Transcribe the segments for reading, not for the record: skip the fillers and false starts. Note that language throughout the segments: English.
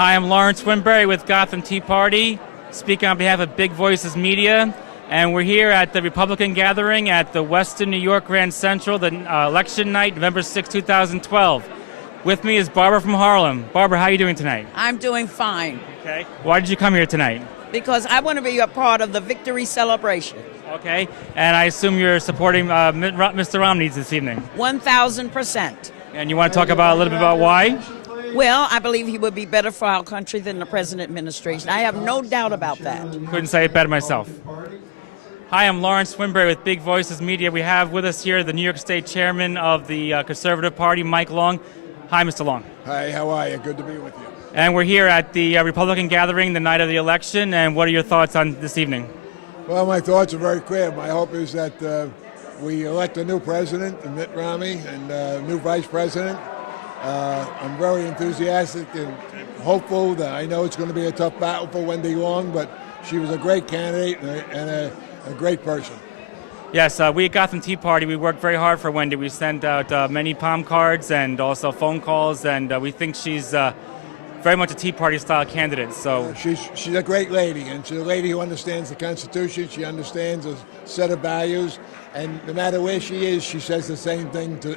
Hi, I'm Lawrence Wimber with Gotham Tea Party, speaking on behalf of Big Voices Media, and we're here at the Republican gathering at the Westin New York Grand Central, the election night, November 6, 2012. With me is Barbara from Harlem. Barbara, how are you doing tonight? I'm doing fine. Okay. Why did you come here tonight? Because I want to be a part of the victory celebration. Okay. And I assume you're supporting Mr. Romney this evening. 1,000%. And you want to talk about a little bit about why? Well, I believe he would be better for our country than the present administration. I have no doubt about that. Couldn't say it better myself. Hi, I'm Lawrence Wimber with Big Voices Media. We have with us here the New York State Chairman of the Conservative Party, Mike Long. Hi, Mr. Long. Hi, how are you? Good to be with you. And we're here at the Republican gathering the night of the election. And what are your thoughts on this evening? Well, my thoughts are very clear. My hope is that we elect a new president, Mitt Romney, and a new vice president. I'm very enthusiastic and hopeful that I know it's going to be a tough battle for Wendy Long, but she was a great candidate and a great person. Yes, we at Gotham Tea Party, we worked very hard for Wendy. We sent out many palm cards and also phone calls, and we think she's very much a Tea Party style candidate. So she's a great lady, and she's a lady who understands the Constitution. She understands a set of values, and no matter where she is, she says the same thing to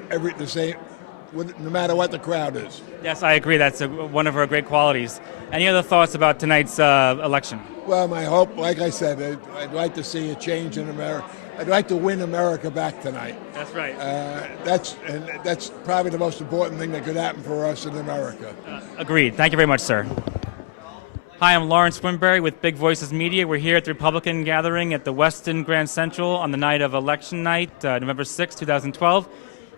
no matter what the crowd is. Yes, I agree. That's one of her great qualities. Any other thoughts about tonight's election? Well, my hope, like I said, I'd like to see a change in America. I'd like to win America back tonight. That's right. That's probably the most important thing that could happen for us in America. Agreed. Thank you very much, sir. Hi, I'm Lawrence Wimber with Big Voices Media. We're here at the Republican gathering at the Westin Grand Central on the night of election night, November 6, 2012.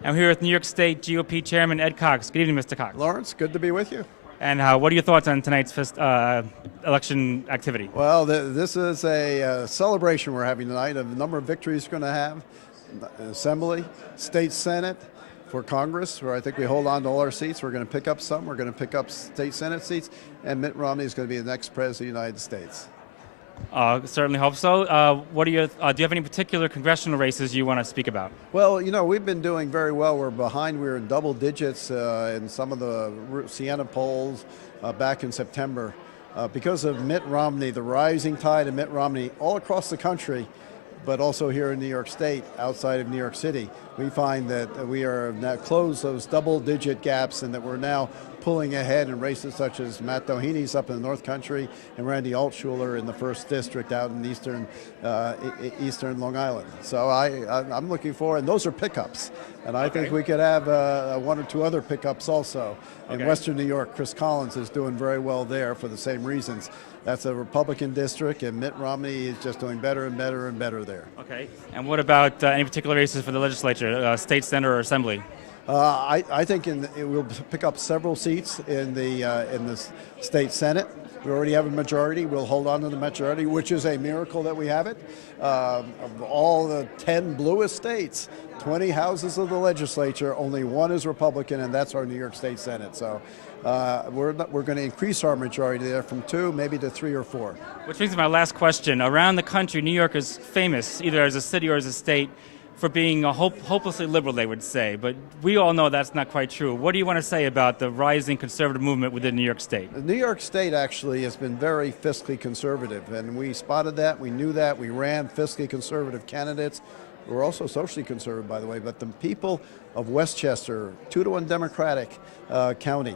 And we're here with New York State GOP Chairman Ed Cox. Good evening, Mr. Cox. Lawrence, good to be with you. And what are your thoughts on tonight's election activity? Well, this is a celebration we're having tonight of the number of victories we're going to have. Assembly, State Senate, for Congress, where I think we hold on to all our seats. We're going to pick up some. We're going to pick up State Senate seats. And Mitt Romney is going to be the next President of the United States. Certainly hope so. Do you have any particular congressional races you want to speak about? Well, you know, we've been doing very well. We're behind. We're in double digits in some of the Siena polls back in September. Because of Mitt Romney, the rising tide of Mitt Romney all across the country, but also here in New York State, outside of New York City, we find that we are now closed those double-digit gaps and that we're now pulling ahead in races such as Matt Dohany's up in the North Country and Randy Altshuler in the 1st District out in eastern Long Island. So I'm looking for, and those are pickups. And I think we could have one or two other pickups also. In Western New York, Chris Collins is doing very well there for the same reasons. That's a Republican district, and Mitt Romney is just doing better and better and better there. Okay. And what about any particular races for the legislature, state, senate, or assembly? I think we'll pick up several seats in the state senate. We already have a majority. We'll hold on to the majority, which is a miracle that we have it. Of all the 10 bluest states, 20 houses of the legislature, only one is Republican, and that's our New York State Senate. So we're going to increase our majority there from 2 maybe to 3 or 4. Which brings me to my last question. Around the country, New York is famous, either as a city or as a state, for being hopelessly liberal, they would say. But we all know that's not quite true. What do you want to say about the rising conservative movement within New York State? New York State actually has been very fiscally conservative, and we spotted that, we knew that, we ran fiscally conservative candidates. We're also socially conservative, by the way, but the people of Westchester, 2-1 Democratic county,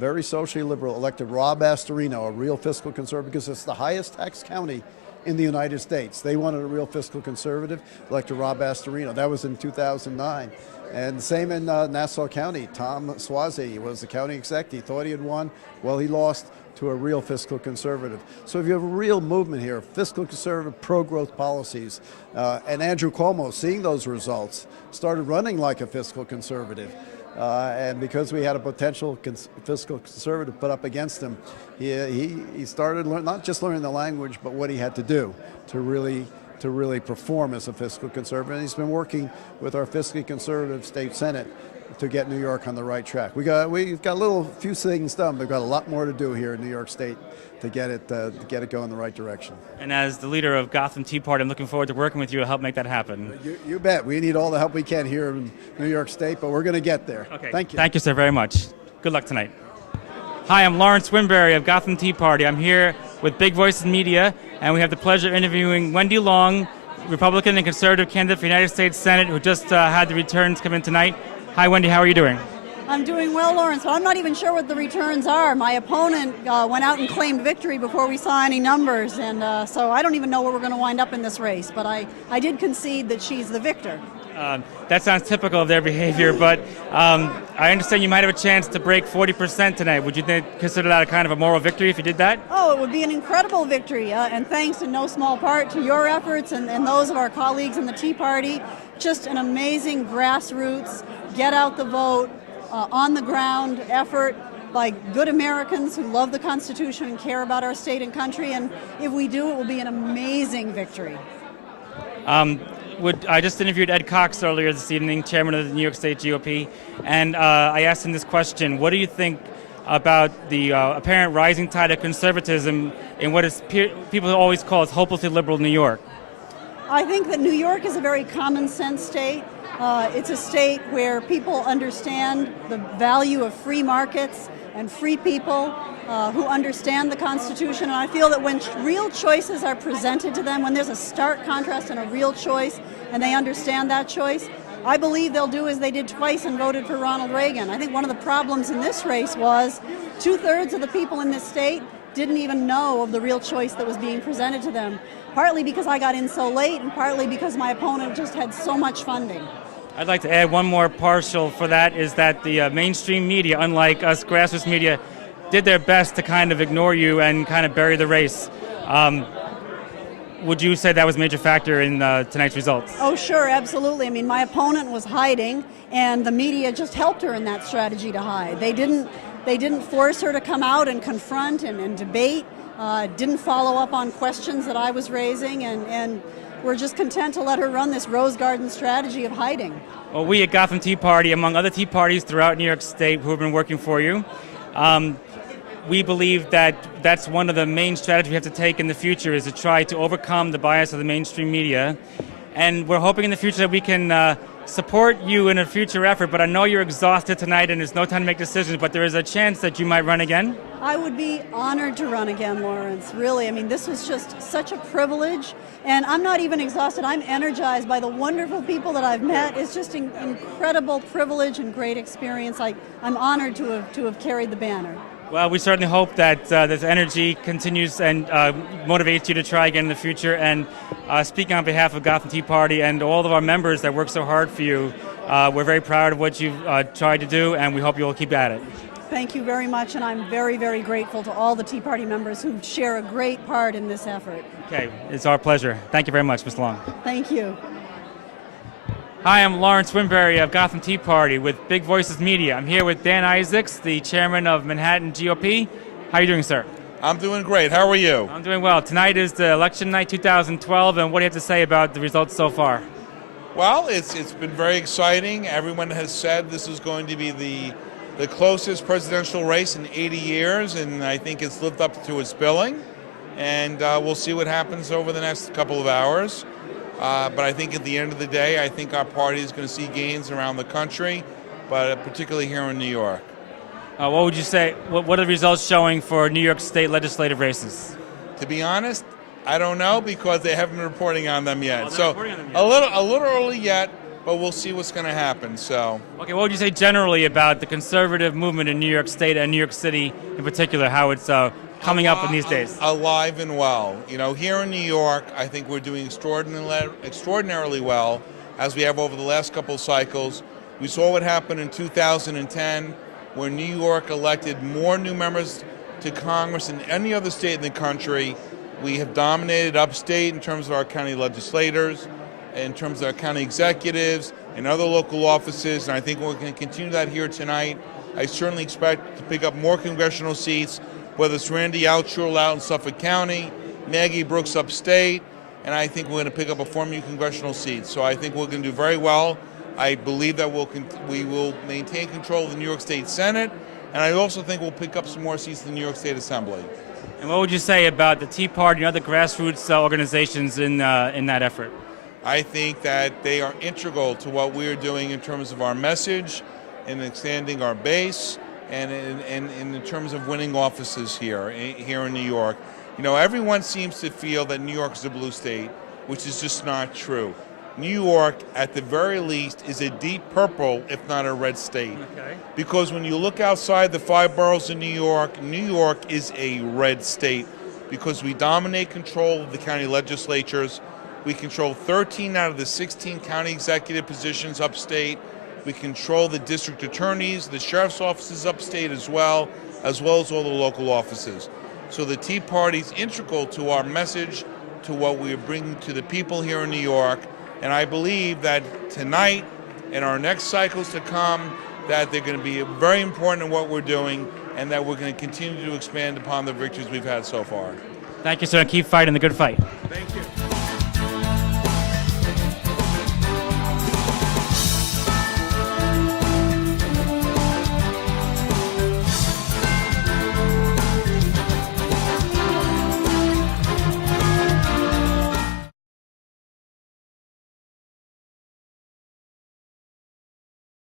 very socially liberal, elected Rob Astorino, a real fiscal conservative, because it's the highest tax county in the United States. They wanted a real fiscal conservative, elected Rob Astorino. That was in 2009. And same in Nassau County. Tom Suozzi was the county exec. He thought he had won. Well, he lost to a real fiscal conservative. So if you have a real movement here, fiscal conservative, pro-growth policies, and Andrew Cuomo, seeing those results, started running like a fiscal conservative. And because we had a potential fiscal conservative put up against him, he started not just learning the language, but what he had to do to really perform as a fiscal conservative. And he's been working with our fiscally conservative state senate to get New York on the right track. We've got a few things done. We've got a lot more to do here in New York State to get it going in the right direction. And as the leader of Gotham Tea Party, I'm looking forward to working with you to help make that happen. You bet. We need all the help we can here in New York State, but we're going to get there. Okay. Thank you. Thank you, sir, very much. Good luck tonight. Hi, I'm Lawrence Wimber of Gotham Tea Party. I'm here with Big Voices Media, and we have the pleasure of interviewing Wendy Long, Republican and Conservative candidate for the United States Senate, who just had the returns come in tonight. Hi, Wendy. How are you doing? I'm doing well, Lawrence, but I'm not even sure what the returns are. My opponent went out and claimed victory before we saw any numbers, and so I don't even know where we're going to wind up in this race, but I did concede that she's the victor. That sounds typical of their behavior, but I understand you might have a chance to break 40% tonight. Would you consider that a kind of a moral victory if you did that? Oh, it would be an incredible victory, and thanks in no small part to your efforts and those of our colleagues in the Tea Party. Just an amazing grassroots, get out the vote, on the ground effort by good Americans who love the Constitution and care about our state and country, and if we do, it will be an amazing victory. I just interviewed Ed Cox earlier this evening, chairman of the New York State GOP, and I asked him this question: what do you think about the apparent rising tide of conservatism in what is people always call as hopelessly liberal New York? I think that New York is a very common sense state. It's a state where people understand the value of free markets and free people who understand the Constitution. And I feel that when real choices are presented to them, when there's a stark contrast and a real choice, and they understand that choice, I believe they'll do as they did twice and voted for Ronald Reagan. I think one of the problems in this race was 2/3 of the people in this state didn't even know of the real choice that was being presented to them, partly because I got in so late and partly because my opponent just had so much funding. I'd like to add one more partial for that, is that the mainstream media, unlike us grassroots media, did their best to kind of ignore you and kind of bury the race. Would you say that was a major factor in tonight's results? Oh, sure, absolutely. I mean, my opponent was hiding, and the media just helped her in that strategy to hide. They didn't force her to come out and confront and debate, didn't follow up on questions that I was raising, and we're just content to let her run this Rose Garden strategy of hiding. Well, we at Gotham Tea Party, among other Tea Parties throughout New York State who have been working for you, we believe that that's one of the main strategies we have to take in the future, is to try to overcome the bias of the mainstream media. And we're hoping in the future that we can support you in a future effort, but I know you're exhausted tonight and there's no time to make decisions, but there is a chance that you might run again? I would be honored to run again, Lawrence, really. I mean, this was just such a privilege, and I'm not even exhausted. I'm energized by the wonderful people that I've met. It's just an incredible privilege and great experience. I'm honored to have carried the banner. Well, we certainly hope that this energy continues and motivates you to try again in the future. And speaking on behalf of Gotham Tea Party and all of our members that work so hard for you, we're very proud of what you've tried to do, and we hope you'll keep at it. Thank you very much, and I'm very, very grateful to all the Tea Party members who share a great part in this effort. Okay, it's our pleasure. Thank you very much, Ms. Long. Thank you. Hi, I'm Lawrence Wimber of Gotham Tea Party with Big Voices Media. I'm here with Dan Isaacs, the chairman of Manhatten GOP. How are you doing, sir? I'm doing great. How are you? I'm doing well. Tonight is the election night 2012, and what do you have to say about the results so far? Well, it's been very exciting. Everyone has said this is going to be the closest presidential race in 80 years, and I think it's lived up to its billing. And we'll see what happens over the next couple of hours. But I think at the end of the day, I think our party is going to see gains around the country, but particularly here in New York. What would you say, what are the results showing for New York State legislative races? To be honest, I don't know, because they haven't been reporting on them yet. Oh, on them yet. A little early yet, but we'll see what's going to happen. So. Okay, what would you say generally about the conservative movement in New York State and New York City in particular, how it's coming up in these days? Alive and well. You know, here in New York, I think we're doing extraordinarily well, as we have over the last couple of cycles. We saw what happened in 2010, where New York elected more new members to Congress than any other state in the country. We have dominated upstate in terms of our county legislators, in terms of our county executives, and other local offices, and I think we're going to continue that here tonight. I certainly expect to pick up more congressional seats, whether it's Randy Altshuler out in Suffolk County, Maggie Brooks upstate, and I think we're going to pick up 4 new congressional seats. So I think we're going to do very well. I believe that we will maintain control of the New York State Senate, and I also think we'll pick up some more seats in the New York State Assembly. And what would you say about the Tea Party and other grassroots organizations in that effort? I think that they are integral to what we're doing in terms of our message and expanding our base. and in terms of winning offices here in New York. You know, everyone seems to feel that New York is a blue state, which is just not true. New York, at the very least, is a deep purple, if not a red state. Okay. Because when you look outside the 5 boroughs of New York is a red state because we dominate control of the county legislatures. We control 13 out of the 16 county executive positions upstate. We control the district attorneys, the sheriff's offices upstate as well as all the local offices. So the Tea Party is integral to our message, to what we are bringing to the people here in New York. And I believe that tonight and our next cycles to come, that they're going to be very important in what we're doing, and that we're going to continue to expand upon the victories we've had so far. Thank you, sir. Keep fighting the good fight. Thank you.